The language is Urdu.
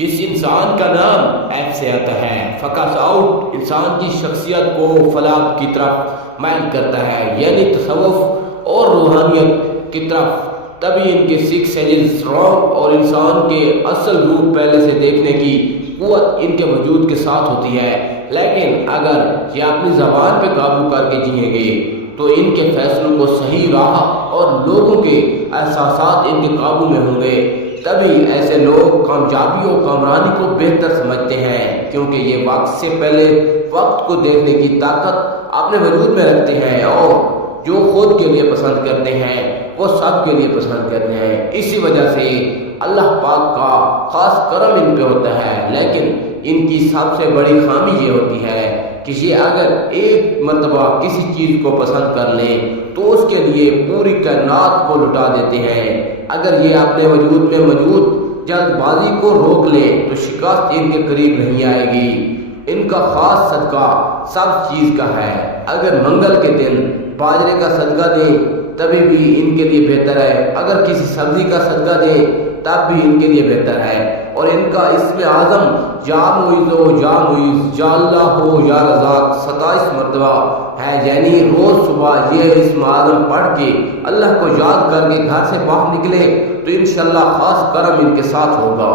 جس انسان کا نام ایف سے آتا ہے، فکس آؤٹ انسان کی شخصیت کو فلاح کی طرف مائل کرتا ہے، یعنی تصوف اور روحانیت کی طرف، تبھی ان کے سکس سینسز اسٹرانگ اور انسان کے اصل روپ پہلے سے دیکھنے کی قوت ان کے وجود کے ساتھ ہوتی ہے۔ لیکن اگر یہ اپنی زبان پہ قابو کر کے جئیں گے تو ان کے فیصلوں کو صحیح راہ اور لوگوں کے احساسات ان کے قابو میں ہوں گے، تبھی ایسے لوگ کامیابی اور کامرانی کو بہتر سمجھتے ہیں، کیونکہ یہ وقت سے پہلے وقت کو دیکھنے کی طاقت اپنے وجود میں رکھتے ہیں، اور جو خود کے لیے پسند کرتے ہیں وہ سب کے لیے پسند کرتے ہیں۔ اسی وجہ سے اللہ پاک کا خاص کرم ان پہ ہوتا ہے، لیکن ان کی سب سے بڑی خامی یہ ہوتی ہے کہ یہ اگر ایک مرتبہ کسی چیز کو پسند کر لیں تو اس کے لیے پوری کائنات کو لٹا دیتے ہیں۔ اگر یہ اپنے وجود میں موجود جلد بازی کو روک لیں تو شکست ان کے قریب نہیں آئے گی۔ ان کا خاص صدقہ سب چیز کا ہے، اگر منگل کے دن باجرے کا صدقہ دیں تبھی بھی ان کے لیے بہتر ہے، اگر کسی سبزی کا صدقہ دیں تب بھی ان کے لیے بہتر ہے، اور ان کا اسم اعظم یا معیذ ہو یا معیذ، یا اللہ ہو یا رزاق 27 مرتبہ ہے، یعنی روز صبح یہ اسم اعظم پڑھ کے اللہ کو یاد کر کے گھر سے باہر نکلے تو انشاءاللہ خاص کرم ان کے ساتھ ہوگا۔